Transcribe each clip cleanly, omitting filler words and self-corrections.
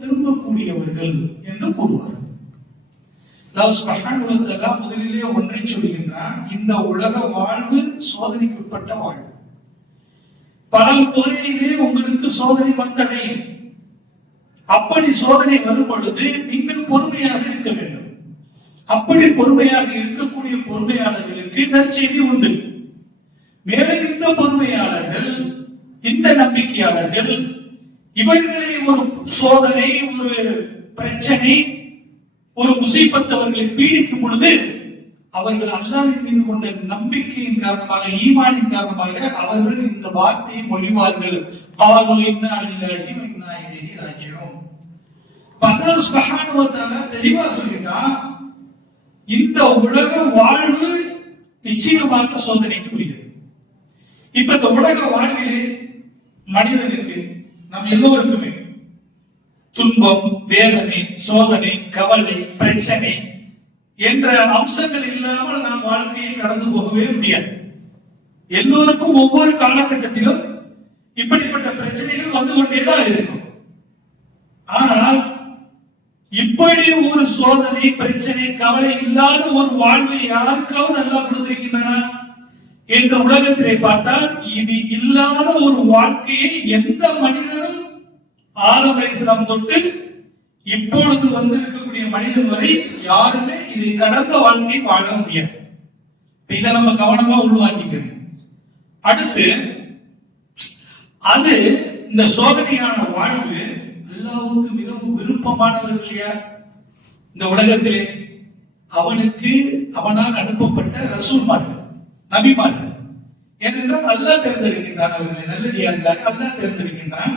திரும்பக்கூடியவர்கள் என்று கூறுவார். முதலிலே ஒன்றை சொல்கின்றான், இந்த உலக வாழ்வு சோதனைக்குட்பட்ட வாழ்வு. பல முறையிலே உங்களுக்கு சோதனை வந்தடையும். அப்படி சோதனை வரும் பொழுது நீங்கள் பொறுமையாக இருக்க வேண்டும். அப்படி பொறுமையாக இருக்கக்கூடிய பொறுமையாளர்களுக்கு நற்செய்தி உண்டு. மேலும் இந்த பொறுமையாளர்கள், இந்த நம்பிக்கையாளர்கள், இவர்களை ஒரு சோதனை, ஒரு பிரச்சனை, ஒரு முசீபத் அவர்களை பீடிக்கும் பொழுது அவர்கள் அல்லாஹ்வின் மீது கொண்ட நம்பிக்கையின் காரணமாக, ஈமானின் காரணமாக அவர்கள் இந்த வார்த்தையை மொழிவார்கள், காலு இன்னா லில்லாஹி வ இன்னா இலைஹி ராஜிஊன். அல்லாஹ் சுப்ஹானஹு வ தஆலா தெளிவா சொல்லிட்டான், இந்த உலக வாழ்வு நிச்சயமாக சோதனைக்கு உரியது. இப்ப இந்த உலக வாழ்விலே மனிதனுக்கு, நம் எல்லோருக்குமே துன்பம், வேதனை, சோதனை, கவலை, பிரச்சனை என்ற அம்சங்கள் இல்லாமல் நாம் வாழ்க்கையை கடந்து போகவே முடியாது. எல்லோருக்கும் ஒவ்வொரு காலகட்டத்திலும் இப்படிப்பட்ட பிரச்சனைகள் வந்து கொண்டேதான் இருக்கும். ஆனால் இப்படி ஒரு சோதனை, பிரச்சனை, கவலை இல்லாத ஒரு வாழ்வை யாருக்காவது நல்லா கொடுத்திருக்கின்றன என்ற உலகத்திலே பார்த்தால், இது இல்லாத ஒரு வாழ்க்கையை எந்த மனிதனும் ஆதம் அலைஹிஸ்ஸலாம் தொட்டு இப்பொழுது வந்து இருக்கக்கூடிய மனிதன் வரை யாருமே இதை கடந்த வாழ்க்கையை வாழ முடியாது. இதை நம்ம கவனமா உள்வாங்கிக்கணும். அடுத்து, அது இந்த சோதனையான வாழ்வு அல்லாஹ்வுக்கு மிகவும் விருப்பமானவர்கள் யார் இந்த உலகத்திலே? அவனால் அனுப்பப்பட்ட ரசூல்மார்கள், நபிமார்கள். ஏனென்றால் அல்லாஹ் தேர்ந்தெடுக்கின்றான் அவர்களை, நல்லடியார்களாக அல்லாஹ் தேர்ந்தெடுக்கின்றான்.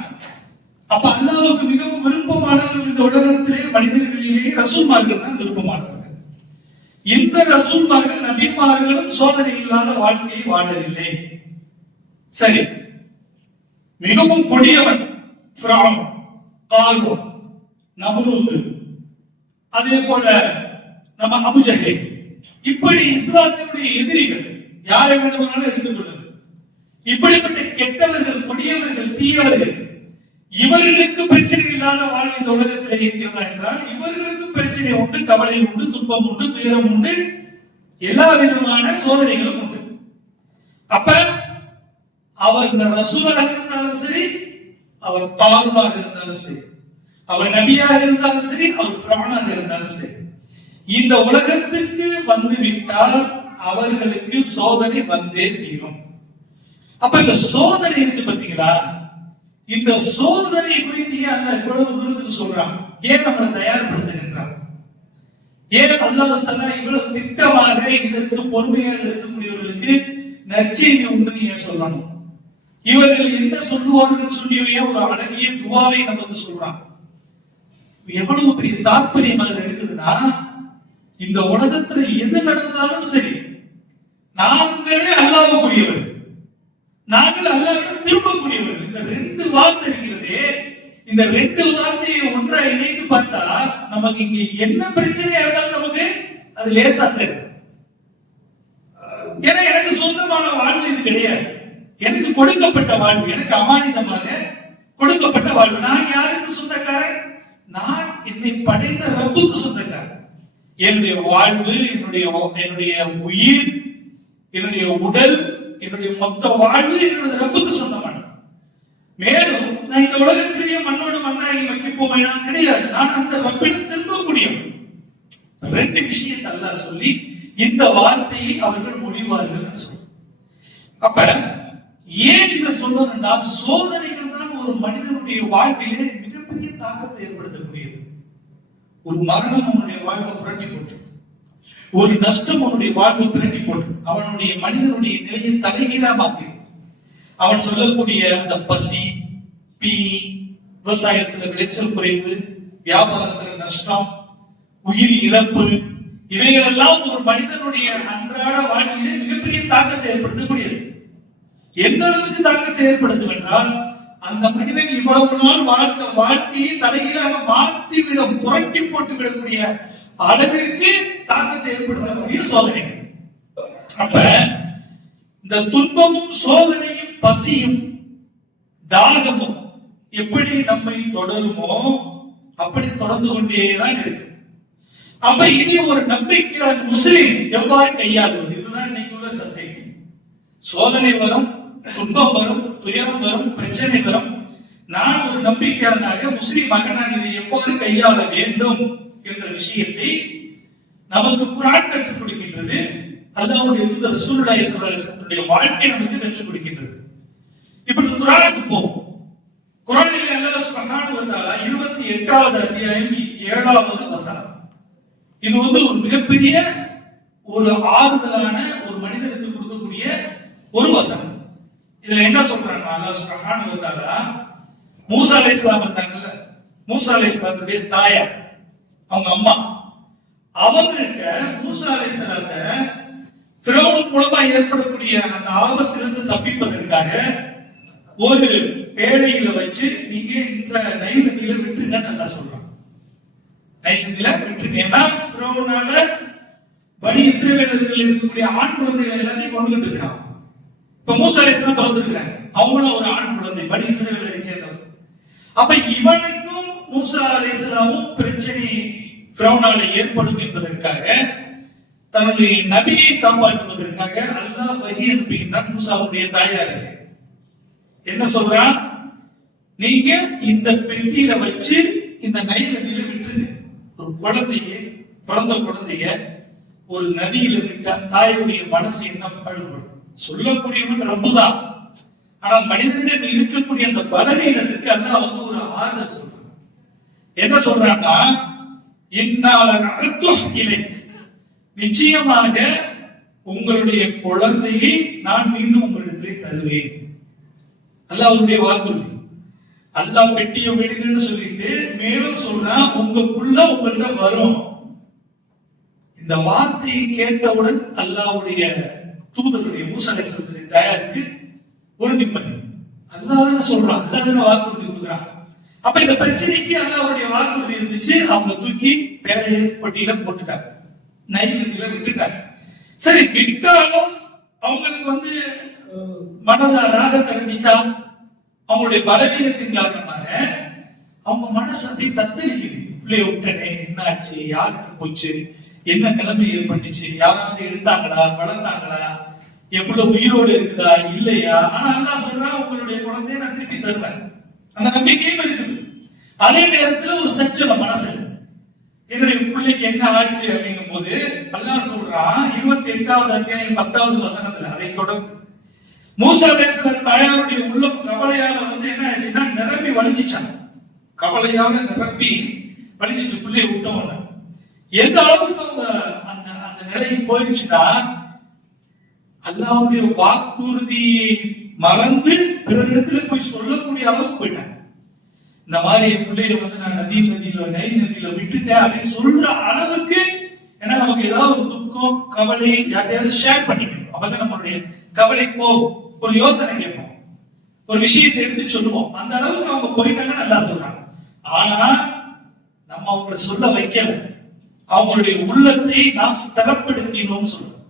அப்ப அல்லாஹ்வுக்கு மிகவும் விருப்பமானவர்கள் இந்த உலகத்திலே மனிதர்களிலேயே ரசூல்மார்கள் தான் விருப்பமானவர்கள். இந்த ரசூல்மார்கள், நபிமார்களும் சோதனை இல்லாத வாழ்க்கையை வாழவில்லை. சரி, மிகவும் கொடியவன் ஃபிரௌன், காரூன், நம்ரூத், அதே போல நம்ம அபூஜஹல், இப்படி இஸ்லாத்தினுடைய எதிரிகள் யாரை வேண்டுமானாலும் எடுத்துக் கொள்ளுங்கள். இப்படிப்பட்ட கெட்டவர்கள், கொடியவர்கள், தீயவர்கள், இவர்களுக்கு பிரச்சனை இல்லாத வாழ்க்கை இந்த உலகத்தில் இருக்கிறதா என்றால், இவர்களுக்கு பிரச்சனை உண்டு, கவலை உண்டு, துன்பம் உண்டு, துயரம் உண்டு, எல்லா விதமான சோதனைகளும் உண்டு. அப்ப அவர் இந்த ரசூலாக இருந்தாலும் சரி, அவர் காரூனாக இருந்தாலும் சரி, அவர் நபியாக இருந்தாலும் சரி, அவர் ஃபிரௌனாக இருந்தாலும் சரி, இந்த உலகத்துக்கு வந்து விட்டால் அவர்களுக்கு சோதனை வந்தே தீரும். அப்ப இந்த சோதனை இருக்கு பாத்தீங்களா? இந்த சோதனை குறித்து அல்லாஹ் இவ்வளவு தூரத்துக்கு சொல்றான். ஏன் நம்மளை தயார்படுத்துகின்றான்? ஏன் அல்லாஹ் தஆலா இவ்வளவு திட்டமாக இதற்கு பொறுமையாக இருக்கக்கூடியவர்களுக்கு நற்செய்தி உண்டு ஏன் சொல்லணும்? இவர்கள் என்ன சொல்லுவார்கள் சொல்லியே ஒரு அழகிய துவாவை நமக்கு சொல்றான். எவ்வளவு பெரிய தாற்பயம் அதுல இருக்குதுன்னா, இந்த உலகத்துல எது நடந்தாலும் சரி, நாங்களே அல்லாஹ்வுக்குரியவர்கள், நாங்கள் அல்லாஹ்விடம் திரும்பக்கூடியவர்கள். இந்த ரெண்டு வார்த்தை இருக்கிறதே, இந்த ரெண்டு வார்த்தையை ஒன்றா இணைத்து பார்த்தா நமக்கு இங்க என்ன பிரச்சனையா இருந்தாலும் நமக்கு அது லேசா தெரியும். ஏன்னா எனக்கு சொந்தமான வாழ்வு இது கிடையாது, எனக்கு கொடுக்கப்பட்ட வாழ்வு, எனக்கு அமானிதமாக கொடுக்கப்பட்ட வாழ்வு. நான் யாருக்கு சொந்தக்காரன்? நான் என்னை படைத்த ரப்புக்கு சொந்தக்காரன். என்னுடைய வாழ்வு, என்னுடைய உயிர், என்னுடைய உடல், என்னுடைய மொத்த வாழ்வு என்னுடைய ரப்புக்கு சொந்தமான. மேலும் நான் இந்த உலகத்திலேயே மண்ணோடு மண்ணாகி வைக்க போவேன் கிடையாது. நான் அந்த ரப்பிடம் திரும்பக்கூடியவன். ரெண்டு விஷயத்தை அல்லாஹ் சொல்லி இந்த வார்த்தையை அவர்கள் மொழிவார்கள் சொல்லி. அப்ப ஏன் இதை சொல்லணும்னா, சோதனைகள் தான் ஒரு மனிதனுடைய வாழ்க்கையிலே மிகப்பெரிய தாக்கத்தை ஏற்படுத்தக்கூடியது. ஒரு மரணம் அவனுடைய வாழ்வை புரட்டி போட்டு, ஒரு நஷ்டம் அவனுடைய வாழ்வை புரட்டி போட்டு, அவனுடைய மனிதனுடைய நிலையை தலைகீழா மாற்றி, அவன் சொல்லக்கூடிய அந்த பசி, பிணி, விவசாயத்துல விளைச்சல் குறைவு, வியாபாரத்துல நஷ்டம், உயிர் இழப்பு, இவைகள் எல்லாம் ஒரு மனிதனுடைய அன்றாட வாழ்க்கையிலே மிகப்பெரிய தாக்கத்தை ஏற்படுத்தக்கூடியது. எந்த அளவுக்கு தாக்கத்தை ஏற்படுத்தும் என்றால், அந்த மனிதன் இவ்வளவு நாள் வாழ்ந்த வாழ்க்கையை தலைகீழாக மாற்றிவிடும், புரட்டி போட்டு விடக்கூடிய அளவிற்கு தாக்கத்தை ஏற்படுத்தக்கூடிய சோதனைகள். அப்ப இந்த துன்பமும் சோதனையும் பசியும் தாகமும் எப்படி நம்மை தொடருமோ அப்படி தொடர்ந்து கொண்டேதான் இருக்கு. அப்ப இதை ஒரு நம்பிக்கையான முஸ்லிம் எவ்வாறு கையாளுவது? இதுதான் இன்னைக்கு உள்ள சப்ஜெக்ட். சோதனை வரும், துன்பம் வரும், துயரம் வரும், பிரச்சனை வரும். நான் ஒரு நம்பிக்கையாளனாக முஸ்லிமாக நான் இதை எவ்வாறு கையாள வேண்டும் என்ற விஷயத்தை நமக்கு குர்ஆன் கற்றுக் கொடுக்கின்றது. அல்லாஹ்வுடைய தூதர் ரசூலுல்லாஹி ஸல்லல்லாஹு அலைஹி வஸல்லம் வாழ்க்கை நமக்கு கற்றுக் கொடுக்கின்றது. இப்படி குர்ஆனுக்கு போவோம். குர்ஆனில் அல்லாஹ் சுப்ஹானஹு வ தஆலா 28வது அத்தியாயம் 7வது வசனம். இது ஒரு மிகப்பெரிய ஒரு ஆறுதலான ஒரு மனிதனுக்கு கொடுக்கக்கூடிய ஒரு வசனம். இதுல என்ன சொல்றாங்க? அல்லாஹ் சுப்ஹானஹு வ தஆலா மூசா அலைஹிஸ்ஸலாம் இருந்தாங்கல்ல, மூசா அலைஹிஸ்ஸலாத்துடைய தாயார், அவங்க அம்மா, அவங்கள்ட்ட மூசா அலைஹிஸ்ஸலாத்தை ஃபிரௌன் மூலமா ஏற்படக்கூடிய அந்த ஆபத்திலிருந்து தப்பிப்பதற்காக ஒரு பேழையில வச்சு நீங்க இந்த நைல் நதியில விட்டுருங்கன்னு நல்லா சொல்றாங்க. நைல் நதியில விட்டுருங்க. ஏன்னா ஃபிரௌனால பனி இஸ்ரவேலர்கள் இருக்கக்கூடிய ஆண் குழந்தைகள் எல்லாத்தையும் கொண்டுகிட்டு இருக்காங்க. இப்ப மூசா அலைஹிஸ்ஸலாம் பிறந்திருக்காங்க, அவங்களும் ஒரு ஆண் குழந்தை, பனி இஸ்ரவேலரை சேர்ந்தவர். அப்ப இவனுக்கும் மூசா அலைஹிஸ்ஸலாமும் பிரச்சனை ஃபிரௌனால ஏற்படும் என்பதற்காக தன்னுடைய நபியை காப்பாற்றுவதற்காக அல்லாஹ் வஹி அனுப்புகின்றான் மூசாவுடைய தாயாருக்கு. என்ன சொல்றான்? நீங்க இந்த பெட்டியில வச்சு இந்த நைல் நதியில விட்டுருங்க. ஒரு குழந்தைய, பிறந்த குழந்தைய ஒரு நதியில விட்டா தாயுடைய மனசு என்ன பாடுபடும்? சொல்லக்கூடியவன் ரப்புதான். ஆனா மனிதனிடம் இருக்கக்கூடிய அந்த பலவீனத்துக்கு அல்லாஹ் ஒரு ஆறுதல் சொல்றான். என்ன சொல்றான்னா, இன்னால இலை, நிச்சயமாக உங்களுடைய குழந்தையை நான் மீண்டும் உங்களிடத்திலே தருவேன். அல்லாஹ்வுடைய வாக்குறுதி. அல்லாஹ் பெட்டியை விடுங்கன்னு சொல்லிட்டு மேலும் சொல்றான், உங்களுக்குள்ள உங்கள்ட்ட வரும். இந்த வார்த்தையை கேட்டவுடன் அல்லாஹ்வுடைய தூதருடைய மூசா அலைஹிஸ்ஸலாத்துடைய தாயாருக்கு ஒரு நிம்மதி. அல்லாஹ் தான சொல்றான், அல்லாஹ் தான வாக்குறுதி கொடுக்குறான். அப்ப இந்த பிரச்சனைக்கு அல்லாஹ்வுடைய வாக்குறுதி இருந்துச்சு. அவங்க தூக்கி பேழையை பெட்டியில போட்டுட்டாங்க, நைல் நதியில விட்டுட்டாங்க. சரி, விட்டாலும் அவங்களுக்கு மனதாக தெரிஞ்சிச்சா? அவங்களுடைய பலவீனத்தின் காரணமாக அவங்க மனசு அப்படி தத்தளிக்குது. பிள்ளைய விட்டனே, என்ன ஆச்சு, யாருக்கு போச்சு, என்ன நிலைமை ஏற்பட்டுச்சு, யாராவது எடுத்தாங்களா, வளர்த்தாங்களா, எவ்வளவு உயிரோடு இருக்குதா இல்லையா? ஆனா அல்லாஹ் சொல்றான், உங்களுடைய குழந்தைய நான் திருப்பி தருவேன். அந்த நம்பிக்கையும் இருக்குது. அதே நேரத்தில் ஒரு சஞ்சலம் மனசு, என்னுடைய பிள்ளைக்கு என்ன ஆச்சு அப்படிங்கும் போது அல்லாஹ் சொல்றான் 28வது அத்தியாயம் 10வது வசனத்துல, அதை தொடர்ந்து மூசா அலைஹிஸ்ஸலாம் தாயாருடைய உள்ளம் கவலையால என்ன ஆச்சுன்னா நிரம்பி வழிஞ்சிச்சாங்க. கவலையால நிரம்பி வழிஞ்சிச்சு பிள்ளையை விட்டவன. எந்த அளவுக்கு அவங்க அந்த நிலையை போயிடுச்சுன்னா, அல்லாஹ்வுடைய வாக்குறுதியை மறந்து பிறரிடத்துல போய் சொல்லக்கூடிய அளவுக்கு போயிட்டாங்க. இந்த மாதிரி என் பிள்ளைய நான் நதியில நைல் நதியில விட்டுட்டேன் அப்படின்னு சொல்ற அளவுக்கு. ஏன்னா நமக்கு ஏதாவது ஒரு துக்கம், கவலை யாரையாவது ஷேர் பண்ணிக்கணும். அப்பதான் நம்மளுடைய கவலை போகும். ஒரு யோசனை கேட்போம், ஒரு விஷயத்தை எடுத்து சொல்லுவோம். அந்த அளவுக்கு அவங்க போயிட்டாங்கன்னு நல்லா சொல்றாங்க. ஆனா நம்ம அவங்களை சொல்ல வைக்கல, அவங்களுடைய உள்ளத்தை நாம் ஸ்திரப்படுத்தினோம் சொல்றோம்.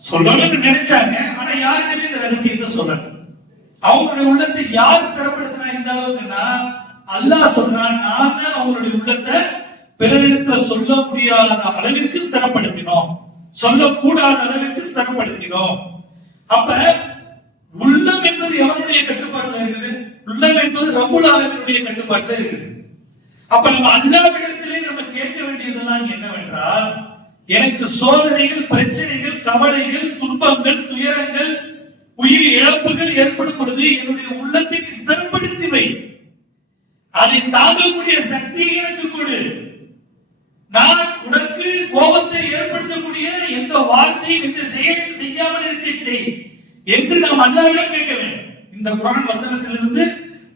சொல்லணும்னு நினைச்சாங்க, ஆனா யாருக்குமே இந்த ரகசியத்தை சொல்லணும். அவங்களுடைய உள்ளத்தை யார் ஸ்திரப்படுத்தினா இந்த அளவுக்குன்னா, அல்லாஹ் சொல்றான், நான் தான் அவங்களுடைய உள்ளத்தை பிறரிடத்துல சொல்ல முடியாத அளவிற்கு ஸ்திரப்படுத்தினோம், சொல்லக்கூடாத அளவிற்கு ஸ்திரப்படுத்தினோம். அப்ப உள்ளம் என்பது எவனுடைய கட்டுப்பாட்டுல இருக்குது? உள்ளம் என்பது ரப்புல் ஆலமீனுடைய கட்டுப்பாட்டுல இருக்குது. அப்ப நம்ம அல்லாஹ்விடத்திலே நம்ம கேட்க வேண்டியதெல்லாம் என்னவென்றால், எனக்கு சோதனைகள், பிரச்சனைகள், கவலைகள், துன்பங்கள், துயரங்கள், உயிர் இழப்புகள் ஏற்படும் பொழுது என்னுடைய உள்ளத்தை ஸ்திரப்படுத்தி வை. அதை தாங்கக்கூடிய சக்தியை எனக்கு கொடு. நான் உனக்கு கோபத்தை ஏற்படுத்தக்கூடிய எந்த வார்த்தையும், எந்த செயலையும் செய்யாமல் இருக்க செய் என்று நாம் அல்லாஹ்விடம் கேட்க வேண்டும். இந்த குர்ஆன் வசனத்திலிருந்து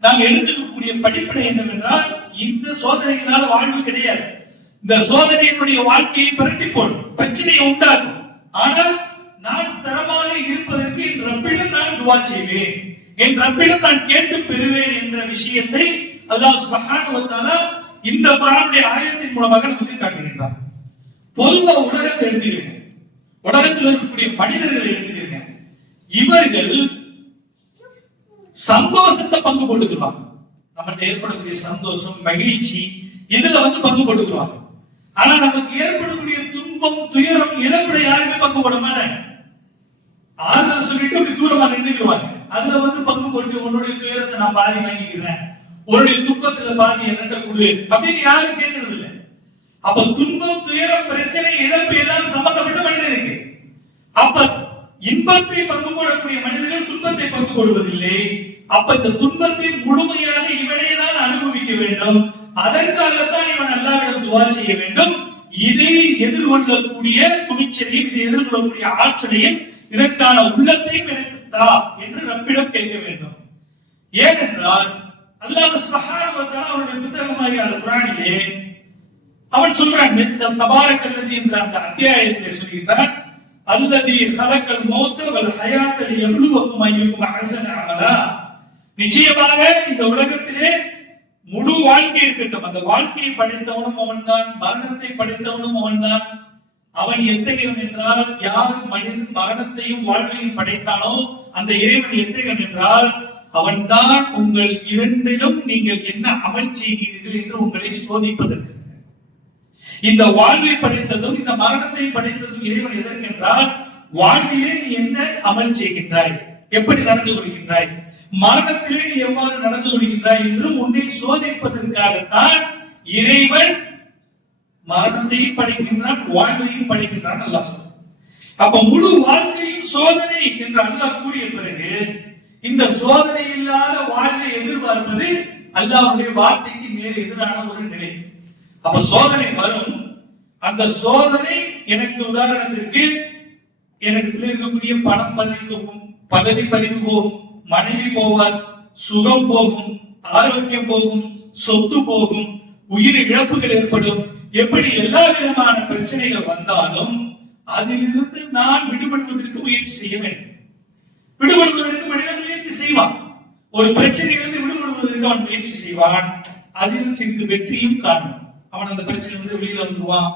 நாம் எடுத்துக்கக்கூடிய படிப்பினை என்னவென்றால், இந்த சோதனைகளால வாழ்வு கிடையாது. இந்த சோதனையினுடைய வாழ்க்கையை புரட்டி போடும், பிரச்சனையை உண்டாக்கும். ஆனால் நான் ஸ்திரமாக இருப்பதற்கு என் ரப்பிடம் நான் துஆ செய்வேன், என் ரப்பிடம் நான் கேட்டு பெறுவேன் என்ற விஷயத்தை அல்லாஹ் சுப்ஹானஹு வ தஆலா இந்த குர்ஆனுடைய ஆயத்தின் மூலமாக நமக்கு காட்டுகின்றார். பொதுவா உலகத்தை எடுத்துக்கிறீங்க, உலகத்தில் இருக்கக்கூடிய மனிதர்களை எடுத்துக்கிறீங்க, இவர்கள் சந்தோஷத்தை பங்கு கொடுத்துருவாங்க. நம்மகிட்ட ஏற்படக்கூடிய சந்தோஷம், மகிழ்ச்சி, இதுல பங்கு போட்டுக்குவாங்க. ஆனா நமக்கு ஏற்படக்கூடிய துன்பம், துயரம், இழப்புல யாருமே பங்கு போட மாட்டாங்க. ஆறுதல் சொல்லிட்டு அப்படி தூரமா நின்றுக்குவாங்க. அதுல பங்கு போட்டு உன்னுடைய துயரத்தை நான் பாதி வாங்கிக்கிறேன், உன்னுடைய துன்பத்துல பாதி என்னட்ட கொடு அப்படின்னு யாரும் கேட்கறது இல்லை. அப்ப துன்பம், துயரம், பிரச்சனை, இழப்பு எல்லாம் சம்பந்தப்பட்ட மனிதனுக்கு. அப்ப இன்பத்தை பங்கு போடக்கூடிய மனிதர்கள் துன்பத்தை பங்கு போடுவதில்லை. அப்ப இந்த துன்பத்தை முழுமையாக இவனே தான் அனுபவிக்க வேண்டும். அதற்காகத்தான் இவன் அல்லாஹ்விடம் துஆ செய்ய வேண்டும். இதை எதிர்கொள்ளக்கூடிய துணிச்சலையும், இதை எதிர்கொள்ளக்கூடிய ஆற்றலையும், இதற்கான உள்ளத்தையும் எனக்கு தா என்று ரப்பிடம் கேட்க வேண்டும். ஏனென்றால் அல்லாஹ் சுப்ஹானஹு வ தஆலா அவருடைய புத்தகமாகிய அல் குர்ஆனிலே அவன் சொல்றான், தபாரக்கல்லதி என்ற அந்த அத்தியாயத்திலே சொல்கிறான், அல்லதி ஹலக்கல் மௌத வல் ஹயாத லியப்லுவக்கும் அய்யுக்கும் அஹ்ஸனு அமலா. நிச்சயமாக இந்த உலகத்திலே முழு வாழ்க்கை இருக்கட்டும், அந்த வாழ்க்கையை படைத்தவனும் அவன்தான், மரணத்தை படைத்தவனும் அவன்தான். அவன் எத்தகையவன் என்றால், யார் மனிதன் மரணத்தையும் வாழ்வையும் படைத்தானோ அந்த இறைவன் எத்தகையவன் என்றால், அவன்தான் உங்கள் இரண்டிலும் நீங்கள் என்ன அமல் செய்கிறீர்கள் என்று உங்களை சோதிப்பதற்கு. இந்த வாழ்வை படைத்ததும் இந்த மரணத்தை படைத்ததும் இறைவன் எதற்கென்றால், வாழ்விலே நீ என்ன அமல் செய்கின்றாய், எப்படி நடந்து கொள்கின்றாய், மரணத்திலே நீ எவ்வாறு நடந்து கொள்கின்றாய் என்று உன்னை சோதிப்பதற்காகத்தான் இறைவன் மரணத்தையும் படைக்கின்றான், வாழ்வையும் படைக்கின்றான் அல்லாஹ் சொல்றான். அப்ப முழு வாழ்க்கையும் சோதனை என்று அல்லாஹ் கூறிய பிறகு இந்த சோதனை இல்லாத வாழ்வை எதிர்பார்ப்பது அல்லாஹ்வுடைய வார்த்தைக்கு நேர் எதிரான ஒரு நிலை. அப்ப சோதனை வரும். அந்த சோதனை எனக்கு உதாரணத்திற்கு என்னிடத்தில் இருக்கக்கூடிய பணம் பறிவும், பதவி பறிவு போகும், மனைவி போவார், சுகம் போகும், ஆரோக்கியம் போகும், சொத்து போகும், உயிர் இழப்புகள் ஏற்படும். எப்படி எல்லா விதமான பிரச்சனைகள் வந்தாலும் அதிலிருந்து நான் விடுபடுவதற்கு முயற்சி செய்ய வேண்டும். விடுபடுவதற்கு மனிதன் முயற்சி செய்வான். ஒரு பிரச்சனையிலிருந்து விடுபடுவதற்கு அவன் முயற்சி செய்வான். அதில் சிறிது வெற்றியும் காணும். அவன் அந்த பிரச்சனையிலிருந்து வெளியில வந்துருவான்.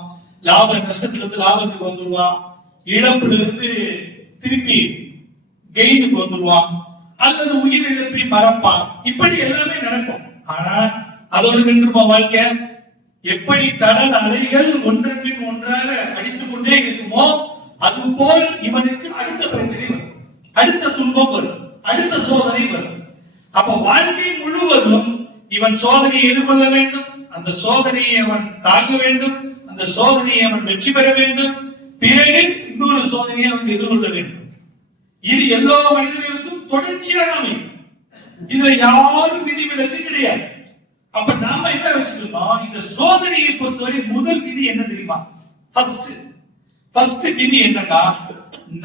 லாப நஷ்டத்திலிருந்து லாபத்துக்கு வந்துருவான். இழப்புல இருந்து திருப்பி கெயினுக்கு வந்துருவான். அல்லது உயிர் இழப்பை மறப்பான். இப்படி எல்லாமே நடக்கும். ஆனா அதோடு நின்றுமா வாழ்க்கை? எப்படி கடல் அலைகள் ஒன்றன் பின் ஒன்றாக அடித்துக் கொண்டே இருக்குமோ அதுபோல் இவனுக்கு அடுத்த பிரச்சனை வரும், அடுத்த துன்பம் வரும், அடுத்த சோதனை வரும். அப்ப வாழ்க்கை முழுவதும் இவன் சோதனையை எதிர்கொள்ள வேண்டும். அந்த சோதனையை அவன் தாங்க வேண்டும். அந்த சோதனையை அவன் வெற்றி பெற வேண்டும். பிறகு இன்னொரு சோதனையை அவன் எதிர்கொள்ள வேண்டும். இது எல்லா மனிதர்களுக்கும் தொடர்ச்சியாக அமையும். இதுல யாரும் விதிவிலக்கு கிடையாது. அப்ப நாம என்ன வச்சுக்கணும்? இந்த சோதனையை பொறுத்தவரை முதல் விதி என்ன தெரியுமா? ஃபர்ஸ்ட் விதி என்னன்னா,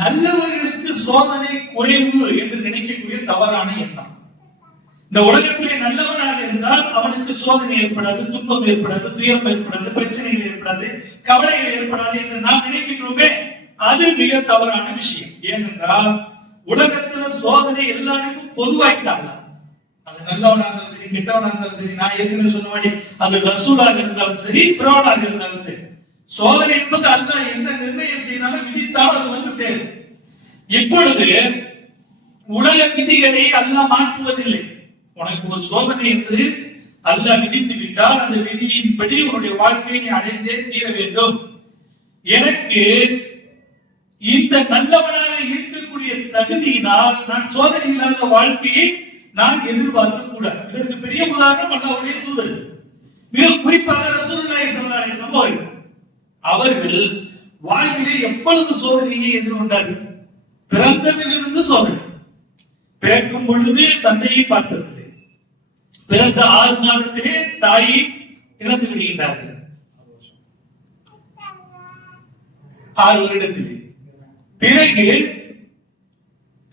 நல்லவர்களுக்கு சோதனை குறைவு என்று நினைக்கக்கூடிய தவறான எண்ணம். இந்த உலகத்திலே நல்லவனாக இருந்தால் அவனுக்கு சோதனை ஏற்படாது, துன்பம் ஏற்படாது, துயரம் ஏற்படாது, பிரச்சனைகள் ஏற்படாது, கவலைகள் ஏற்படாது என்று நாம் நினைக்கின்றோமே, அது மிக தவறான விஷயம். ஏனென்றால் உலகத்துல சோதனை எல்லாருக்கும் பொதுவாயிட்டாங்க. அது நல்லவனாக இருந்தாலும் சரி, கெட்டவனாக இருந்தாலும் சரி, நான் ஏற்கனவே சொன்ன மாதிரி அது ரசூலாக இருந்தாலும் சரி, ஃபிரௌனாக இருந்தாலும் சரி, சோதனை என்பது அல்லாஹ் என்ன நிர்ணயம் செய்தாலும் விதித்தாலும் அது வந்து சேரும். இப்பொழுது உலக விதிகளை அல்லாஹ் மாற்றுவதில்லை. உனக்கு ஒரு சோதனை என்று அல்லாஹ் விதித்து விட்டால் அந்த விதியின்படி உன்னுடைய வாழ்க்கையை நீ அடைந்தே தீர வேண்டும். எனக்கு இந்த நல்லவனாக இருக்கக்கூடிய தகுதியினால் நான் சோதனை இல்லாத வாழ்க்கையை நான் எதிர்பார்க்க கூடாது. இதற்கு பெரிய உதாரணம் அல்லாஹ்வுடைய தூதர், மிக குறிப்பாக ரசூலுல்லாஹி ஸல்லல்லாஹு அலைஹி வஸல்லம் அவர்கள் வாழ்க்கையிலே எவ்வளவு சோதனையை எதிர்கொண்டார்கள். பிறந்ததிலிருந்து சோதனை. பிறக்கும் பொழுது தந்தையை பார்த்ததில்லை. பிறந்த 6 மாதத்திலே தாயை இழந்து விடுகின்றார்கள். 6 வருடத்திலே. பிறகு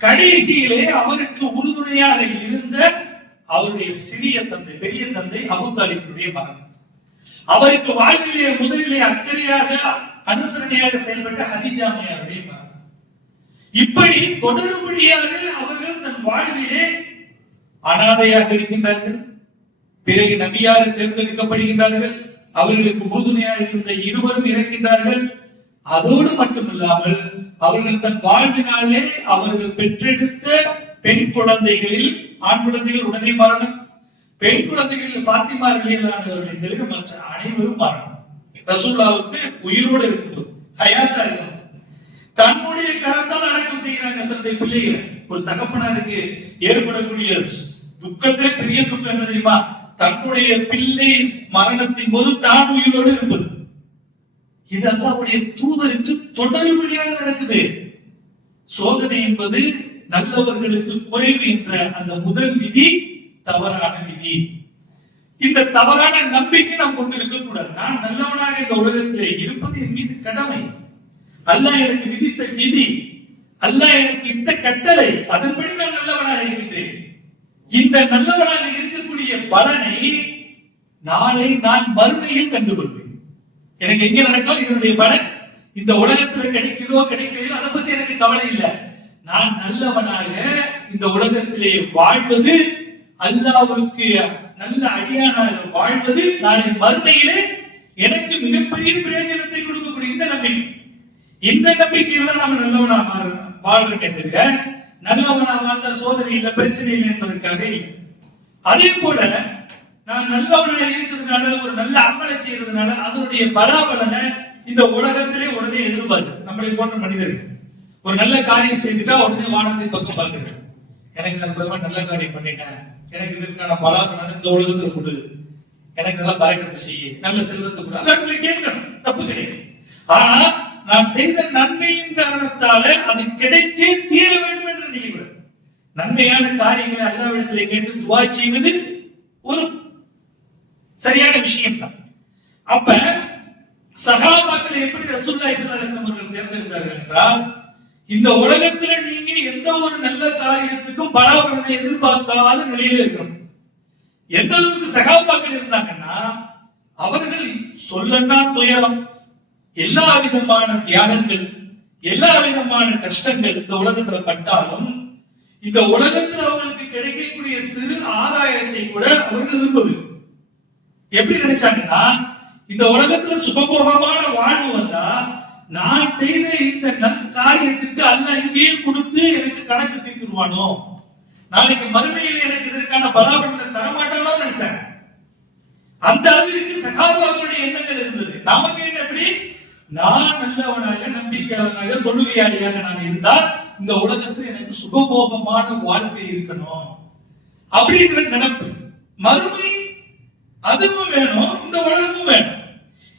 கடைசியிலே அவருக்கு உறுதுணையாக இருந்த அவருடைய சிறிய தந்தை, பெரிய தந்தை அபூ தாலிபுடைய மகன், அவருக்கு வாழ்க்கையிலே முதலிலே அக்கறையாக அனுசரணையாக செயல்பட்ட ஹதீஜா அம்மையாருடைய மகன். இப்படி தொடர்படியாக அவர்கள் தன் வாழ்விலே அனாதையாக இருக்கின்றார்கள். பிறகு நபியாக தேர்ந்தெடுக்கப்படுகின்றார்கள். அவர்களுக்கு உறுதுணையாக இருந்த இருவரும் இறக்கின்றார்கள். அதோடு மட்டுமில்லாமல் அவர்கள் தன் வாழ்வினாலே அவர்கள் பெற்றெடுத்த பெண் குழந்தைகளில் ஆண் குழந்தைகள் உடனே மரணம், பெண் குழந்தைகளில் ஃபாத்திமா ரலியல்லாஹு அவர்களை தவிர மற்ற அனைவரும் மரணம். ரசூலுல்லாஹ்வுக்கு உயிரோடு இருக்கும்போது, ஹயாத்தா இருக்கும், தன்னுடைய கரத்தால் அடக்கம் செய்யறாங்க தன்னுடைய பிள்ளைகளை. ஒரு தகப்பனாருக்கு ஏற்படக்கூடிய துக்கத்தை பெரிய துக்கம் என்ன தெரியுமா? தன்னுடைய பிள்ளை மரணத்தின் போது தான் உயிரோடு இருப்பது. இது அல்லாஹ்வுடைய தூதருக்கு தொடர்படியாக நடக்குது. சோதனை என்பது நல்லவர்களுக்கு குறைவு என்ற அந்த முதல் விதி தவறான விதி. இந்த தவறான நம்பிக்கை நாம் கொண்டிருக்க கூடாது. நான் நல்லவனாக இந்த உலகத்திலே இருப்பது என் மீது கடமை. அல்லாஹ் எனக்கு விதித்த விதி, அல்லாஹ் எனக்கு இட்ட கட்டளை, அதன்படி நான் நல்லவனாக இருக்கின்றேன். இந்த நல்லவனாக இருக்கக்கூடிய பலனை நாளை நான் மறுமையில் கண்டுகொள்வேன். எனக்கு எங்க நடக்கும் இதனுடைய பலன்? இந்த உலகத்துல கிடைக்கிறதோ கிடைக்கிறதோ அதை பத்தி எனக்கு கவலை இல்லை. நான் நல்லவனாக இந்த உலகத்திலே வாழ்வது, அல்லாஹ்வுக்கு நல்ல அடியானாக வாழ்வது நாளை மறுமையிலே எனக்கு மிகப்பெரிய பிரயோஜனத்தை கொடுக்கக்கூடிய இந்த நம்பிக்கையில தான் நம்ம நல்லவனா வாழ்றோமே தவிர நல்லவனா வாழ்ந்த சோதனை இல்லை, பிரச்சனை இல்லை என்பதற்காக இல்லை. அதே போல நான் நல்லவனா இருக்கிறதுனால, ஒரு நல்ல அமலை செய்யறதுனால அதனுடைய பலாபலனை இந்த உலகத்திலே உடனே எதிர்பார்க்கு. நம்மளை போன்ற மனிதர்கள் ஒரு நல்ல காரியம் செய்துட்டா உடனே வானத்தின் பக்கம் பார்க்கிறது. எனக்கு நான் நல்ல காரியம் பண்ணிட்டேன், எனக்கு இதற்கான பலாபலனை இந்த உலகத்தில் கொடு, எனக்கு நல்லா பறக்கத்தை செய்ய, நல்ல செல்வத்தை கொடு, எல்லாத்தையும் கேட்கணும், தப்பு கிடையாது. ஆனா நான் செய்த நன்மையின் காரணத்தால அது கிடைத்தே தீர வேண்டும் என்று நினைவு. நன்மையான காரியங்களை அல்லாஹ்விடத்திலே கேட்டு துஆ செய்வது ஒரு சரியான விஷயம் தான். அப்ப சஹாபாக்களை எப்படி ரசூலுல்லாஹி ஸல்லல்லாஹு அலைஹி வஸல்லம் அவர்கள் தேர்ந்தெடுத்தார்கள் என்றால், இந்த உலகத்துல நீங்க எந்த ஒரு நல்ல காரியத்துக்கும் பலாபலனை எதிர்பார்க்காத நிலையில இருக்கணும். எந்த அளவுக்கு சஹாபாக்கள் இருந்தாங்கன்னா, அவர்கள் சொல்லன்னா துயரம், எல்லா விதமான தியாகங்கள், எல்லா விதமான கஷ்டங்கள் இந்த உலகத்துல பட்டாலும் இந்த உலகத்தில் அவர்களுக்கு கிடைக்கக்கூடிய சிறு ஆதாயத்தை கூட அவர்கள் விரும்பவில்லை. எப்படி நினைச்சாங்கன்னா, இந்த உலகத்துல சுகபோகமான வாழ்வு வந்தா நான் செய்த இந்த நல் காரியத்திற்கு அல்லாஹ் இங்கேயே கொடுத்து எனக்கு கணக்கு தீர்த்துருவானோ, நாளைக்கு மறுமையில் எனக்கு இதற்கான பலாபலனை தரமாட்டானோ நினைச்சாங்க. அந்த அளவிற்கு சகாபாக்களுடைய எண்ணங்கள் இருந்தது. நமக்கு என்ன, எப்படி நான் நல்லவனாக, நம்பிக்கையாளனாக, தொழுகையாளியாக நான் இருந்தால் இந்த உலகத்தில் எனக்கு சுகபோகமான வாழ்க்கை இருக்கணும் அப்படிங்கிற நினைப்பு. மறுமை அதுவும் வேணும், இந்த உலகமும் வேணும்.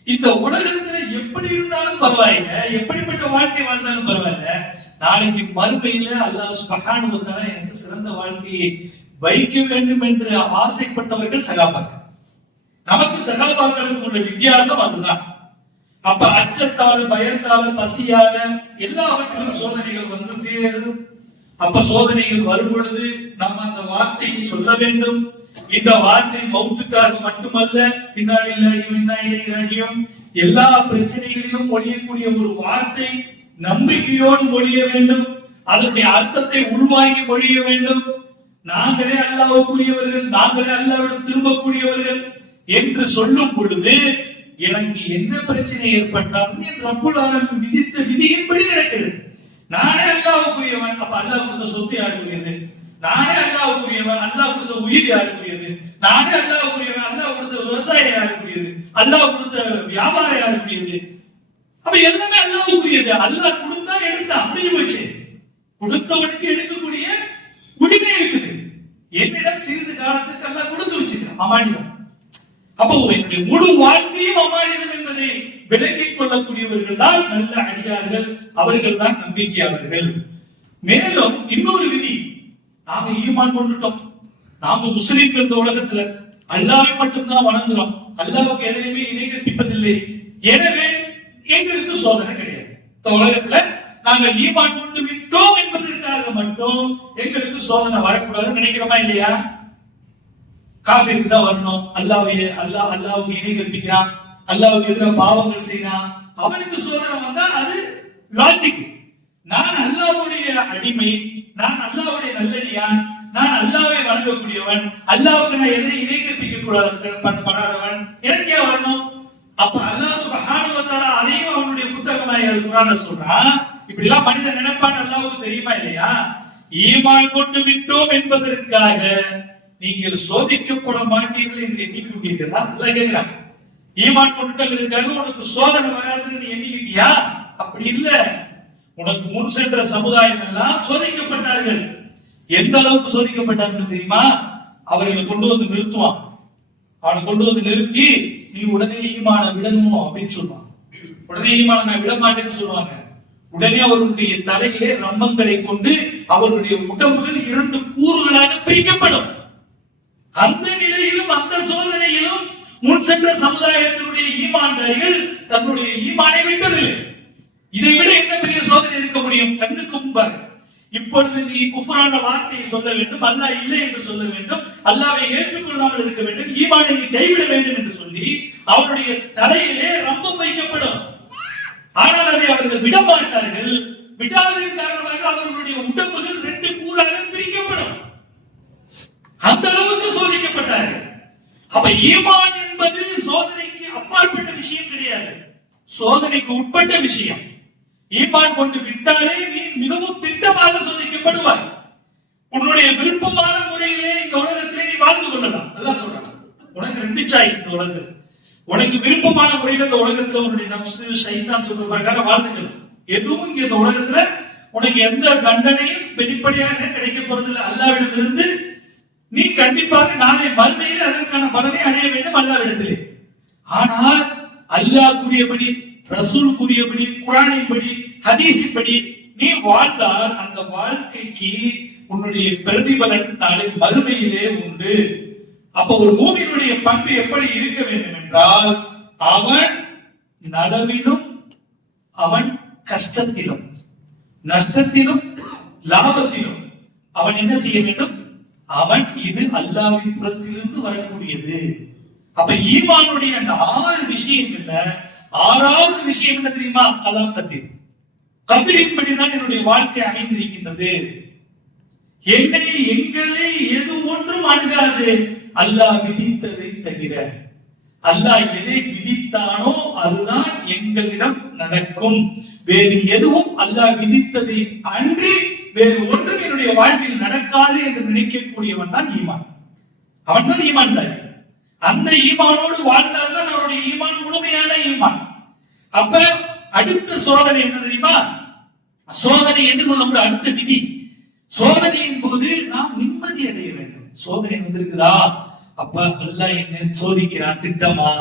இந்த உலகத்துல எப்படி இருந்தாலும் பரவாயில்லை, எப்படிப்பட்ட வாழ்க்கை வாழ்ந்தாலும் பரவாயில்ல, நாளைக்கு மறுமையில அல்லாஹ் சுப்ஹானஹு வ தஆலா எனக்கு சிறந்த வாழ்க்கையை வைக்க வேண்டும் என்று ஆசைப்பட்டவர்கள் சகாபாக்கள். நமக்கு சகாபாக்களுக்கு உள்ள வித்தியாசம் அதுதான். அப்ப அச்சத்தால, பயத்தால, பசியால எல்லாவற்றிலும் சோதனைகள் வந்து சேரும். அப்ப சோதனைகள் வரும் பொழுது நம்ம அந்த வார்த்தையை சொல்ல வேண்டும். இந்த வார்த்தை மௌத்துக்காக மட்டுமல்ல, எல்லா பிரச்சனைகளிலும் மொழியக்கூடிய ஒரு வார்த்தை நம்பிக்கையோடு மொழிய வேண்டும். அதனுடைய அர்த்தத்தை உள்வாங்கி மொழிய வேண்டும். நாங்களே அல்லாஹ்வுக்குரியவர்கள், நாங்களே அல்லாஹ்விடம் திரும்பக்கூடியவர்கள் என்று சொல்லும் பொழுது எனக்கு என்ன பிரச்சனை ஏற்பட்டாலும் என் ரப்புல் ஆலமீன் விதித்த விதியின்படி நடக்கிறது. நானே அல்லாஹ்வுக்குரியவன், அப்ப அல்லாஹ் கொடுத்த சொத்து யாருக்குரியது? நானே அல்லாஹ்வுக்குரியவன், அல்லாஹ் கொடுத்த உயிர் யாருக்குரியது? நானே அல்லாஹ்வுக்குரியவன், அல்லாஹ் கொடுத்த விவசாயம் யாருக்குரியது? அல்லாஹ் கொடுத்த வியாபாரம் யாருக்குரியது? அப்ப எல்லாமே அல்லாஹ்வுக்குரியது. அல்லாஹ் கொடுத்தா எடுத்தா முடிஞ்சு போச்சு. கொடுத்தவனுக்கு எடுக்கக்கூடிய உரிமை இருக்குது. என்னிடம் சிறிது காலத்துக்கு அல்லாஹ் கொடுத்து வச்சிருக்கான், அமானிதம். அப்போ என்னுடைய முழு வாழ்க்கையும் அமானிதம் என்பதை விளங்கிக் கொள்ளக்கூடியவர்கள் தான் நல்ல அடியார்கள், அவர்கள் தான் நம்பிக்கையாளர்கள். மேலும் இன்னொரு விதி, நாம ஈமான் கொண்டுட்டோம், நாம முஸ்லிம்கள் இந்த உலகத்துல அல்லாஹ்வை மட்டும்தான் வணங்குறோம், அல்லாஹ்வுக்கு எதையுமே இணை கற்பிப்பதில்லை, எனவே எங்களுக்கு சோதனை கிடையாது. இந்த உலகத்துல நாங்கள் ஈமான் கொண்டு விட்டோம் என்பதற்காக மட்டும் எங்களுக்கு சோதனை வரக்கூடாதுன்னு நினைக்கிறோமா இல்லையா? காஃபிருக்கு தான் வரணும், அல்லாஹ்வுக்கு இணை கற்பிக்கிறான், அல்லாஹ்வுக்கு எதிராக பாவங்கள் செய்யறான், அவனுக்கு சோதனை வந்தா அது லாஜிக். நான் அல்லாஹ்வுடைய அடிமை, நான் அல்லாஹ்வுடைய நல்லடியான், நான் அல்லாஹ்வை வணங்கக்கூடியவன், அல்லாஹ்வுக்கு நான் எதை இணை கற்பிக்கப்படாதவன், எனக்கு ஏன் வரணும்? அப்ப அல்லாஹ் சுப்ஹானஹு வ தஆலா அதையும் அவனுடைய புத்தகமாய் குர்ஆன்ல சொல்றான். இப்படி எல்லாம் மனிதன் நினைப்பான், அல்லாஹ்வுக்கு தெரியுமா இல்லையா? ஈமான் கொண்டு விட்டோம் என்பதற்காக நீங்கள் சோதிக்கப்பட மாட்டீர்கள் என்று எண்ணிக்கொண்டீர்களா? அல்லாஹ் கேட்கிறான். ஈமான் கொண்டுட்டதுக்காக உனக்கு சோதனை வராதுன்னு எண்ணிக்கிட்டியா? அப்படி இல்ல. உனக்கு முன் சென்ற சமுதாயம் எல்லாம் சோதிக்கப்பட்டார்கள். எந்த அளவுக்கு சோதிக்கப்பட்டார்கள் தெரியுமா? அவர்களை கொண்டு வந்து நிறுத்துவான். அவனை கொண்டு வந்து நிறுத்தி நீ உடனே ஈமான விடணும் அப்படின்னு சொல்லுவான். உடனே ஈமான நான் விட மாட்டேன்னு சொல்லுவாங்க. உடனே அவர்களுடைய தலையிலே ரம்பங்களை கொண்டு அவர்களுடைய உடம்புகள் 2 கூறுகளாக பிரிக்கப்படும். அந்த நிலையிலும் அந்த சோதனையிலும் முன் சென்ற சமுதாயத்தினுடைய ஈமான்தாரிகள் தன்னுடைய ஈமானை விட்டதில்லை. இதை விட என்ன பெரிய சோதனை இருக்க முடியும்? கண்ணுக்கு முன்பாக இப்பொழுது நீ குஃப்ரான வார்த்தையை சொல்ல வேண்டும், அல்லாஹ் இல்லை என்று சொல்ல வேண்டும், அல்லாஹ்வை ஏற்றுக்கொள்ளாமல் இருக்க வேண்டும், ஈமானை நீ கைவிட வேண்டும் என்று சொல்லி அவருடைய தலையிலே ரம்பம் வைக்கப்படும். ஆனால் அதை அவர்கள் விட மாட்டார்கள். விடாததன் காரணமாக அவர்களுடைய உடம்புகள் 2 கூறாக பிரிக்கப்படும். அந்த அளவுக்கு சோதிக்கப்பட்டார்கள். அப்ப ஈமான் என்பது சோதனைக்கு அப்பாற்பட்ட விஷயம் கிடையாது, சோதனைக்கு உட்பட்ட விஷயம். ஈமான் கொண்டு விட்டாலே நீ மிகவும் திட்டமாக சோதிக்கப்படுவாய். உன்னுடைய விருப்பமான முறையிலே இந்த உலகத்திலே நீ வாழ்ந்து கொள்ளலாம். நல்லா சொல்றாங்க. உனக்கு 2 சாய்ஸ் இந்த உலகத்துல. உனக்கு விருப்பமான முறையில இந்த உலகத்துல உன்னுடைய நப்சு ஷைத்தான் சொல்ற பிரகாரம் வாழ்ந்துக்கலாம். எதுவும் இங்க இந்த உலகத்துல உனக்கு எந்த தண்டனையும் வெளிப்படையாக கிடைக்க போறதில்லை. அல்லாஹ்விடம் இருந்து நீ கண்டிப்பாக நாளை மறுமையில் அதற்கான பலனை அடைய வேண்டும் அல்லாஹ்விடத்திலே. ஆனால் அல்லாஹ் கூறியபடி, ரசூல் கூறியபடி, குர்ஆனின் படி, ஹதீஸின் படி நீ வாழ்ந்தால் அந்த வாழ்க்கைக்கு உன்னுடைய பிரதிபலன் நாளை மறுமையிலே உண்டு. அப்ப ஒரு மூமினுடைய பண்பு எப்படி இருக்க வேண்டும் என்றால், அவன் நலவிலும் அவன் கஷ்டத்திலும் நஷ்டத்திலும் லாபத்திலும் அவன் என்ன செய்ய வேண்டும்? அவன் இது அல்லாஹ்வின் புறத்திலிருந்து வரக்கூடியது. அப்ப ஈமானுடைய அந்த 6 விஷயங்கள்ல 6வது விஷயம் என்ன தெரியுமா? கலாக்கத்தில் கதிரின்படிதான் என்னுடைய வாழ்க்கை அமைந்திருக்கின்றது. எங்களை எது ஒன்றும் அணுகாது அல்லாஹ் விதித்ததை தவிர. அல்லாஹ் எதை விதித்தானோ அதுதான் எங்களிடம் நடக்கும். வேறு எதுவும் அல்லாஹ் விதித்ததை அன்றி வேறு ஒன்றும் என்னுடைய வாழ்க்கையில் நடக்காது என்று நினைக்கக்கூடியவன் தான் ஈமான். அவன் தான் ஈமான் தான். அந்த ஈமானோடு வாழ்ந்தால்தான் அவருடைய ஈமான் முழுமையான ஈமான். அப்ப அடுத்த சோதனை என்ன தெரியுமா? சோதனை எதிர்கொள்ள அடுத்த விதி. சோதனையின் போது நாம் நிம்மதி அடைய வேண்டும். சோதனை வந்திருக்குதா? அப்ப அல்லாஹ் என்ன சோதிக்கிறான் திட்டமா?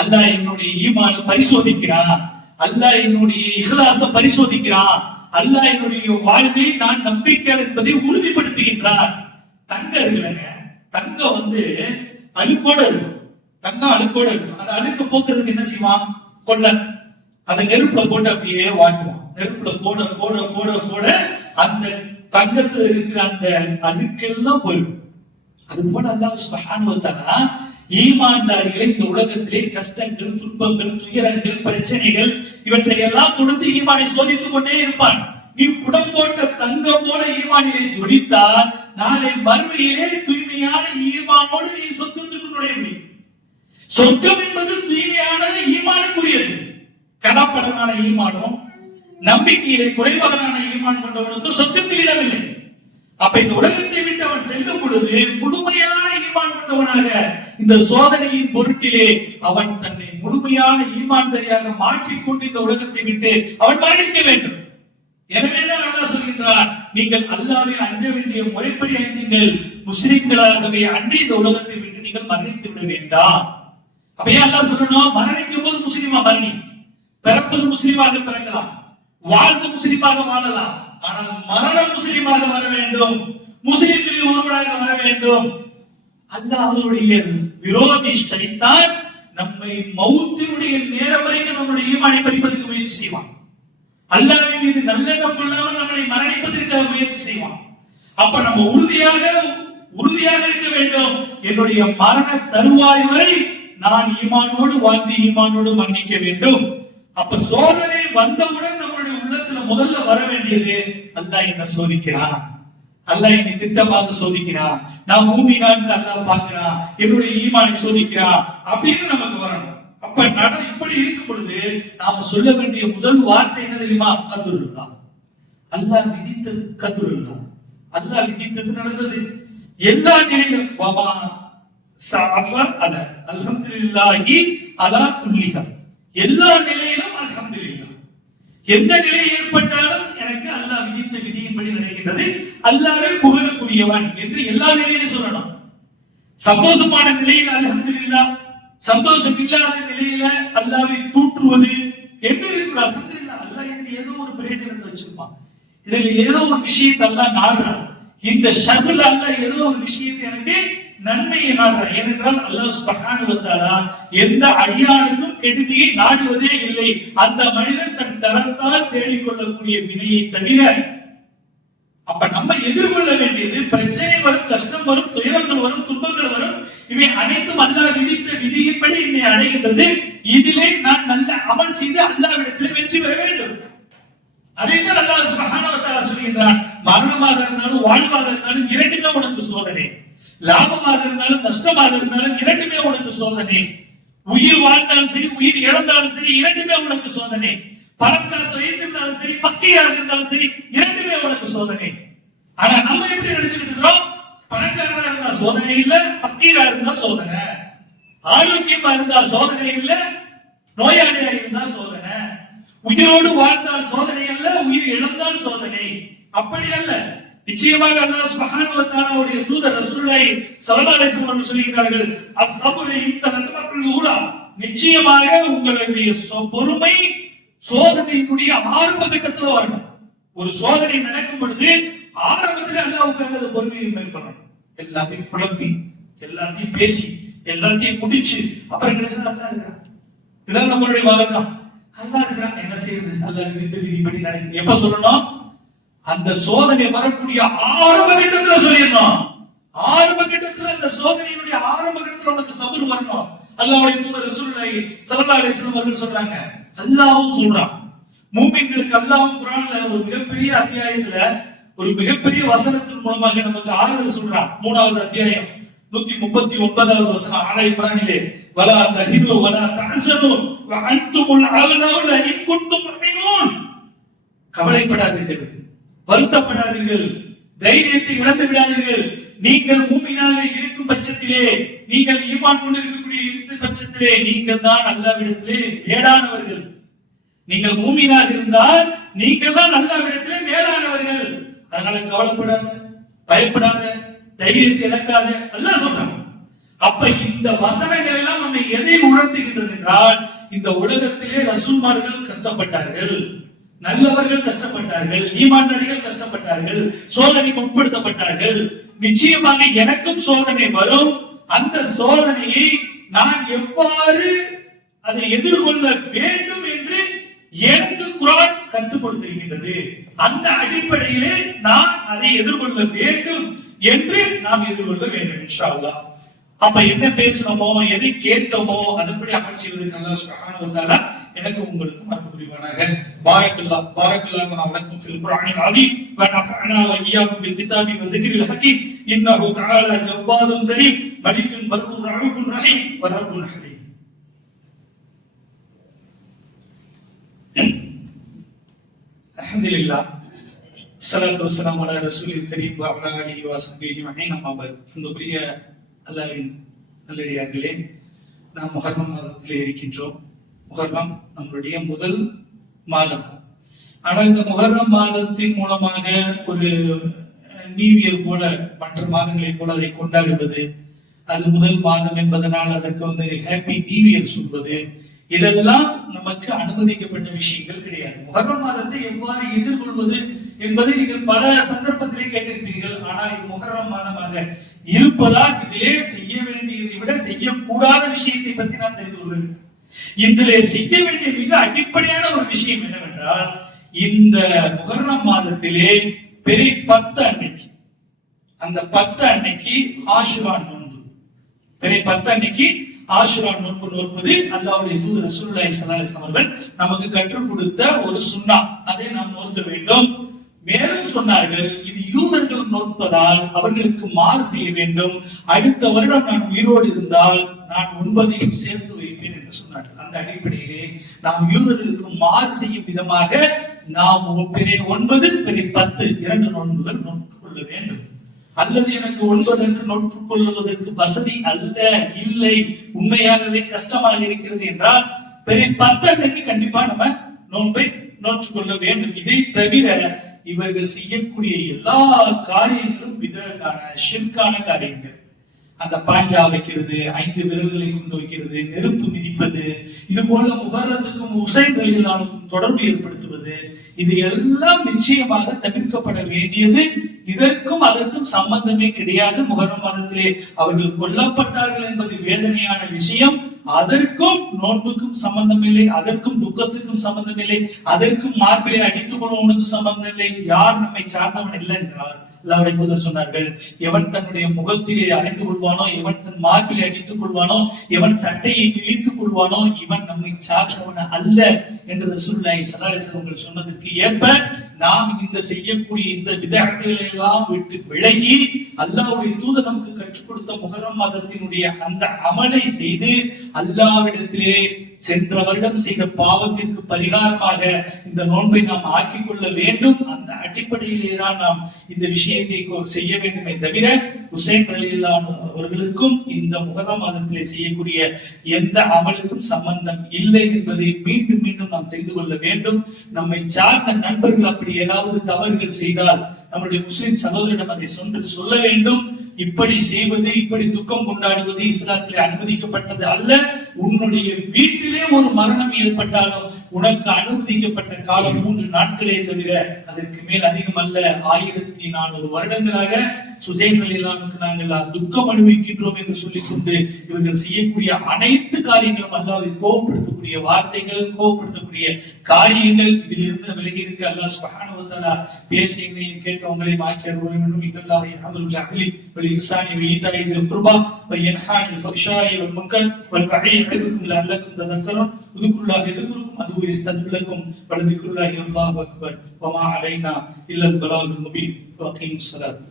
அல்லாஹ் என்னுடைய ஈமான பரிசோதிக்கிறான். அல்லாஹ் என்னுடைய இஹ்லாஸ பரிசோதிக்கிறான். அல்லாஹ் என்னுடைய வாழ்வை நான் நம்பிக்கை என்பதை உறுதிப்படுத்துகின்றான். தங்கம் இருக்குல்லங்க, தங்கம் அழுக்கோட இருக்கும். தங்கம் அழுக்கோட இருக்கும். அந்த அழுக்க போக்குறதுக்கு என்ன செய்வான்? கொல்லன். அதை நெருப்புல போட்டு அப்படியே வாட்டுவான். நெருப்புல போட போட போட போட அந்த தங்கத்துல இருக்கிற அந்த அழுக்கெல்லாம் போயிடும். அது போல அல்லாஹ் சுப்ஹானஹு வ தஆலா ஈமான்தாரிகளை இந்த உலகத்திலே கஷ்டங்கள், துன்பங்கள், துயரங்கள், பிரச்சனைகள் இவற்றை எல்லாம் கொடுத்து ஈமானை சோதித்துக் கொண்டே இருப்பான். நீ புடம் போட்ட தங்கம் போல ஈமானிலே ஜொலித்தால் நாளை மறுமையிலே தூய்மையான ஈமானோடு நீ சொர்க்கத்துக்கு நுழைய முடியும். சொர்க்கம் என்பது தூய்மையான ஈமானுக்குரியது. கலப்படமான ஈமானும் நம்பிக்கையிலே குறைபாடான ஈமான் கொண்டவனுக்கு சொர்க்கத்தில் இடமில்லை. அப்ப இந்த உலகத்தை விட்டு அவன் செல்லும் பொழுது முழுமையான ஈமான் கொண்டவனாக இந்த சோதனையின் பொருட்டிலே அவன் தன்னை முழுமையான ஈமான்தாரியாக மாற்றிக்கொண்டு இந்த உலகத்தை விட்டு அவன் மரணிக்க வேண்டும். எனவே அல்லாஹ் சொல்கின்றார், நீங்கள் அல்லாஹ்வை அஞ்ச வேண்டிய முறைப்படி அஞ்சுங்கள், முஸ்லிம்களாகவே அன்றி இந்த உலகத்தை விட்டு நீங்கள் மரணித்து விட வேண்டாம். அப்ப ஏன் அல்லாஹ் சொல்லணும்? மரணிக்கும் போது முஸ்லிமா மரணி, பிறப்பது முஸ்லிமாக பிறக்கலாம், வாழ்ந்து முஸ்லிமாக வாழலாம், ஆனால் மரணம் முஸ்லிமாக வர வேண்டும், முஸ்லிம்களில் ஒருவராக வர வேண்டும். அல்லாஹ்வுடைய விரோதி ஷைத்தான் நம்மை மௌத்தினுடைய நேரம் வரைக்கும் நம்முடைய ஈமானை பறிப்பதற்கு முயற்சி செய்வான். அல்லாஹ்வின் மீது நல்லெண்ணம் கொள்ளாமல் நம்மை மரணிப்பதற்காக முயற்சி செய்வான். அப்ப நம்ம உறுதியாக இருக்க வேண்டும். என்னுடைய மரண தருவாய் வரை நான் ஈமானோடு வாழ்ந்து ஈமானோடு மரணிக்க வேண்டும். அப்ப சோதனை வந்தவுடன் நம்முடைய உள்ளத்துல முதல்ல வர வேண்டியது, அல்லாஹ் என்ன சோதிக்கிறான், அல்லாஹ் என்னை திட்டமாக சோதிக்கிறான், நான் மூமினான்னு அல்லாஹ் பார்க்கிறான், என்னுடைய ஈமானை சோதிக்கிறான் அப்படின்னு நமக்கு வரணும். அப்ப இப்படி இருக்கும் பொழுது நாம சொல்ல வேண்டிய முதல் வார்த்தை என்ன தெரியுமா? கதுருல்லா. அல்லாஹ் விதித்தது கதுருல்லா. அல்லாஹ் விதித்தது நடந்தது. எல்லா நிலையிலும் வமா ஸஅஃப அல அல்ஹம்துலில்லாஹி அலா குல்லிஹா, எல்லா நிலையிலும் அல்ஹம்துலில்லாஹ். எந்த நிலை ஏற்பட்டாலும் எனக்கு அல்லாஹ் விதித்த விதியின்படி நடக்கின்றது, அல்லாஹ்வே புகழக்கூடியவன் என்று எல்லா நிலையிலும் சொல்லணும். சந்தோஷமான நிலையில் அல்ஹம்துலில்லாஹ், சந்தோஷம் இல்லாத நிலையில அல்லாஹ்வை தூற்றுவது என்று இருக்கிற அல்ஹம்துலில்லாஹ். அல்லாஹ் இதுல ஏதோ ஒரு பிரயோஜனத்தை வச்சிருப்பான், இதுல ஏதோ ஒரு விஷயத்தை அல்லாஹ் நாடுறான். இந்த ஷர்ல அல்லாஹ் ஏதோ ஒரு விஷயத்தை எனக்கு நன்மையை நாடுறான். ஏனென்றால் அல்லாஹ் சுப்ஹானஹு வ தஆலா எந்த அடியானுக்கும் கெடுதியை நாடுவதே இல்லை. அந்த மனிதன் தன் கரத்தால் தேடிக்கொள்ளக்கூடிய வினையை தவிர. அப்ப நம்ம எதிர்கொள்ள வேண்டியது பிரச்சனை வரும், கஷ்டம் வரும், துயரங்கள் வரும், துன்பங்கள் வரும். இவை அனைத்தும் அல்லாஹ் விதித்த விதியின்படி என்னை அடைகின்றது. இதிலே நான் நல்ல அமல் செய்து அல்லாஹ்விடத்தில் வெற்றி பெற வேண்டும். அதைத்தான் அல்லாஹ் சுப்ஹானஹு வ தஆலா சொல்கிறான். மரணமாக இருந்தாலும் வாழ்வாக இருந்தாலும் இரண்டுமே உனக்கு சோதனை, லாபமாக இருந்தாலும் நஷ்டமாக இருந்தாலும் இரண்டுமே உனக்கு சோதனை. உயிர் வாழ்ந்தாலும் சரி, உயிர் இழந்தாலும் சரி, இரண்டுமே உனக்கு சோதனை. பணம் காசு வைத்திருந்தாலும் சரி, ஃபக்கீராக இருந்தாலும் சரி, இரண்டுமே உனக்கு சோதனை. ஆனா நம்ம எப்படி நினைச்சுக்கிட்டு இருக்கிறோம்? பணக்காரனா இருந்தா சோதனை இல்ல, ஃபக்கீரா இருந்தா சோதனை. ஆரோக்கியமா இருந்தா சோதனை இல்ல, நோயாளியா இருந்தா சோதனை. உயிரோடு வாழ்ந்தால் சோதனை அல்ல, உயிர் இழந்தால் சோதனை. அப்படி அல்ல. நிச்சயமாக அல்லாஹ் சுப்ஹானஹு வ தஆலாவுடைய தூதர் ரசூலுல்லாஹி ஸல்லல்லாஹு அலைஹி வஸல்லம் சொல்கிறார்கள், அஸ்ஸப்ரு இன்தனத்துல் ஊலா, நிச்சயமாக உங்களுடைய பொறுமை சோதனையினுடைய ஆரம்ப கட்டத்துல வரணும். ஒரு சோதனை நடக்கும் பொழுது ஆரம்பத்தில் அல்லாஹ்வுக்காக அந்த பொறுமையை மேற்கொள்ளணும். எல்லாத்தையும் புலம்பி, எல்லாத்தையும் பேசி, எல்லாத்தையும் முடிச்சு அப்புறம் கடைசியா அல்லாஹ் இருக்கிறான். இதெல்லாம் நம்மளுடைய வழக்கம். அல்லாஹ் இருக்கிறான், என்ன செய்யுது? அல்லாஹ் விதித்த விதிப்படி நடக்குது. எப்ப சொல்லணும்? அந்த சோதனை வரக்கூடிய ஆரம்ப கட்டத்துல சொல்லிடணும். ஆரம்ப கட்டத்துல அந்த சோதனையினுடைய ஆரம்ப கட்டத்துல உனக்கு சபர் வரணும். அல்லாஹ்வுடைய தூதர் ரசூலுல்லாஹி ஸல்லல்லாஹு அலைஹி வஸல்லம் அவர்கள் சொல்றாங்க, அல்லாஹ்வும் சொல்றான். மூமின்களுக்கு அல்லாஹ்வும் குர்ஆன்ல ஒரு மிகப்பெரிய அத்தியாயத்துல ஒரு மிகப்பெரிய வசனத்தின் மூலமாக நமக்கு ஆறுதல் சொல்றான். 3வது அத்தியாயம் 139வது வசனம் ஆல இம்ரானிலே, வலா தஹினு வலா தஹ்சனு வ அன்துமுல் அவ்லவுன இன் குன்தும் முஃமினூன். கவலைப்படாதீர்கள், வருத்தப்படாதீர்கள், தைரியத்தை இழந்து விடாதீர்கள். நீங்கள் மூமினாக இருக்கும் பட்சத்திலே, நீங்கள் ஈமான் கொண்டிருக்கக்கூடிய இந்த பட்சத்திலே நீங்கள் தான் அல்லாஹ்விடத்திலே மேலானவர்கள். நீங்கள் மூமினாக இருந்தால் நீங்கள் தான் அல்லாஹ்விடத்திலே மேலானவர்கள். அதனால கவலைப்படாத, பயப்படாத, தைரியத்தை இழக்காத அல்லாஹ் சொல்றான். அப்ப இந்த வசனங்கள் எல்லாம் நம்மை எதை உணர்த்துகின்றது என்றால், இந்த உலகத்திலே ரசூல்மார்கள் கஷ்டப்பட்டார்கள், நல்லவர்கள் கஷ்டப்பட்டார்கள், ஈமான்தாரிகள் கஷ்டப்பட்டார்கள், சோதனைக்கு உட்படுத்தப்பட்டார்கள். நிச்சயமாக எனக்கும் சோதனை வரும். அந்த சோதனையை நான் எவ்வாறு அதை எதிர்கொள்ள வேண்டும் என்று எனக்கு குர்ஆன் கற்றுக் கொடுத்திருக்கின்றது. அந்த அடிப்படையிலே நான் அதை எதிர்கொள்ள வேண்டும் என்று நாம் எதிர்கொள்ள வேண்டும் இன்ஷா அல்லாஹ். அப்ப என்ன பேசணுமோ, எதை கேட்டோமோ அதன்படி அமல் செய்வதற்கு அல்லாஹ் சுப்ஹானஹு வ தஆலா எனக்கு உங்களுக்கும் அருள் புரிவானாக. பாரக்கல்லாஹ் பாரக்கல்லாஹு லனா வ லக்கும் ஃபில் குர்ஆனில் அதீம் வ நஃபஅனா வ இய்யாக்கும் பில் கிதாபி வ திக்ரில் ஹகீம். இன்னஹு தஆலா ஜவ்வாதுன் கரீம் மலிக்குன் பர்ருன் ரഊஃபுன் ரஹீம் வ ரப்புன் ஹலீம். அல்ஹம்துலில்லாஹ் ஸலாத்து வஸ்ஸலாமு அலா ரசூலில் கரீம் வ அலா ஆலிஹி வ ஸஹ்பிஹி அஜ்மஈன். அம்மா பஅத். அன்புக்குரிய அல்லாஹ்வின் நல்லடியார்களே, நாம் முஹர்ரம் மாதத்திலே இருக்கின்றோம். முஹர்ரம் நம்மளுடைய முதல் மாதம். ஆனால் இந்த முஹர்ரம் மாதத்தின் மூலமாக ஒரு நியூ இயர் போல மற்ற மாதங்களை போல அதை கொண்டாடுவது, அது முதல் மாதம் என்பதனால் அதற்கு ஹாப்பி நியூ இயர் சொல்வது, இதெல்லாம் நமக்கு அனுமதிக்கப்பட்ட விஷயங்கள் கிடையாது. முஹர்ரம் மாதத்தை எவ்வாறு எதிர்கொள்வது என்பதை நீங்கள் பல சந்தர்ப்பத்திலே கேட்டிருப்பீர்கள். ஆனால் இது முஹர்ரம் மாதமாக இருப்பதால் இதிலே செய்ய வேண்டியதை விட செய்யக்கூடாத விஷயத்தை பற்றி நாம் தெரிந்து கொள்ள வேண்டும். இதிலே செய்ய வேண்டிய மிக அடிப்படையான ஒரு விஷயம் என்னவென்றால், இந்த முஹர்ரம் மாதத்திலே பிறை 10 அன்னைக்கு, அந்த 10 அன்னைக்கு ஆஷுரா நோன்பு, பிறை 10 அன்னைக்கு ஆஷுரா நோன்பு நோற்பது அல்லாஹ்வுடைய தூதர் ரசூலுல்லாஹி ஸல்லல்லாஹு அலைஹி வஸல்லம் அவர்கள் நமக்கு கற்றுக் கொடுத்த ஒரு சுன்னா. அதை நாம் நோக்க வேண்டும். மேலும் சொன்னார்கள், இது யூதர்கள் நோற்பதால் அவர்களுக்கு மாறு செய்ய வேண்டும். அடுத்த வருடம் நான் உயிரோடு இருந்தால் நான் 9ஐயும் சேர்த்து வைப்பேன் என்று சொன்னார்கள். அந்த அடிப்படையிலே நாம் யூதர்களுக்கு மாறு செய்யும் விதமாக நாம் பிறை 9 பிறை 10 2 நோன்புகள் நோக்கிக் கொள்ள வேண்டும். அல்லது எனக்கு 9 என்று நோட்டுக் கொள்வதற்கு வசதி அல்ல, இல்லை, உண்மையாகவே கஷ்டமாக இருக்கிறது என்றால் பெரிய 10 அன்னைக்கு கண்டிப்பா நம்ம நோன்பை நோற்றுக்கொள்ள வேண்டும். இதை தவிர இவர்கள் செய்யக்கூடிய எல்லா காரியங்களும் விதத்தான ஷிர்கான காரியங்கள். அந்த பாஞ்சா வைக்கிறது, 5 விரல்களை கொண்டு வைக்கிறது, நெருப்பு மிதிப்பது, இது போல முகரத்துக்கும் உசைன் ரலியல்லாஹுவுக்கும் தொடர்பு ஏற்படுத்துவது, இது எல்லாம் நிச்சயமாக தவிர்க்கப்பட வேண்டியது. இதற்கும் அதற்கும் சம்பந்தமே கிடையாது. முஹர்ரம் மாதத்திலே அவர்கள் கொல்லப்பட்டார்கள் என்பது வேதனையான விஷயம். அதற்கும் நோன்புக்கும் சம்பந்தம் இல்லை, அதற்கும் துக்கத்துக்கும் சம்பந்தம் இல்லை, அதற்கும் மார்பிலே அடித்துக் கொள்வதற்கு சம்பந்தம் இல்லை. யார் நம்மை சார்ந்தவன் இல்லை என்றார் அல்லாஹ்வுடைய தூதர் சொன்னார்கள், எவன் தன்னுடைய முகத்திலே அடைந்து கொள்வானோ, எவன் தன் மார்பிலே அடித்துக் கொள்வானோ, எவன் சட்டையை கிழித்துக் கொள்வானோ, இவன் நம்மை சார்ந்தவன் அல்ல என்று ரசூலுல்லாஹி ஸல்லல்லாஹு அலைஹி வஸல்லம் சொன்னதற்கு ஏற்ப நாம் இந்த செய்யக்கூடிய இந்த விதஅத்துகளை எல்லாம் விட்டு விலகி அல்லாஹ்வுடைய தூதர் நமக்கு கற்றுக் கொடுத்த முஹர்ரம் மாதத்தினுடைய அந்த அமலை செய்து அல்லாஹ்விடத்திலே சென்ற வருடம் செய்த பாவத்திற்கு பரிகாரமாக இந்த நோன்பை நாம் ஆக்கிக் கொள்ள வேண்டும். அந்த அடிப்படையிலே தான் நாம் இந்த விஷயத்தை செய்ய வேண்டுமே தவிர ஹுசைன் ரலியல்லாஹு அவர்களுக்கும் இந்த முஹர்ரம் மாதத்திலே செய்யக்கூடிய எந்த அமலுக்கும் சம்பந்தம் இல்லை என்பதை மீண்டும் மீண்டும் நாம் தெரிந்து கொள்ள வேண்டும். நம்மை சார்ந்த நண்பர்கள் அப்படி ஏதாவது தவறுகள் செய்தால் நம்முடைய முஸ்லிம் சகோதரிடம் அதை சொல்ல வேண்டும். இப்படி செய்வது, இப்படி துக்கம் கொண்டாடுவது இஸ்லாத்திலே அனுமதிக்கப்பட்டது அல்ல. உன்னுடைய வீட்டிலே ஒரு மரணம் ஏற்பட்டாலும் உனக்கு அனுமதிக்கப்பட்ட காலம் 3 நாட்களே தவிர அதற்கு மேல் அதிகம் அல்ல. 1400 வருடங்களாக ஹுசைன் ரலியல்லாஹுவுக்கு நாங்கள் துக்கம் அனுபவிக்கின்றோம் என்று சொல்லிக் கொண்டு இவர்கள் செய்யக்கூடிய அனைத்து காரியங்களும் அல்லாஹ்வை கோபப்படுத்தக்கூடிய வார்த்தைகள், கோபப்படுத்தக்கூடிய காரியங்கள். இதிலிருந்து விலகி இருக்க அல்லாஹ் சுப்ஹானஹு வ தஆலா பேசியதையும் கேட்டவங்களையும் ஆக்கி அருள வேண்டும். இன்னல்லாஹ் யஅமுரு பில் அத்லி வல் இஹ்சானி வ ஈதாஇ தில் குர்பா வ யன்ஹா அனில் ஃபஹ்ஷாஇ வல் முன்கர் வல் பகி யஇதுக்கும் லஅல்லக்கும் ததக்கரும் உதுகுருல்லாஹ் யதுகுருக்கும் அது யஸ்தஜிபுலக்கும் வ லதிக்ருல்லாஹி அல்லாஹு அக்பர் வ மா அலைனா இல்லல் பலாகுல் முபீன் வ அகீமுஸ் ஸலாத்.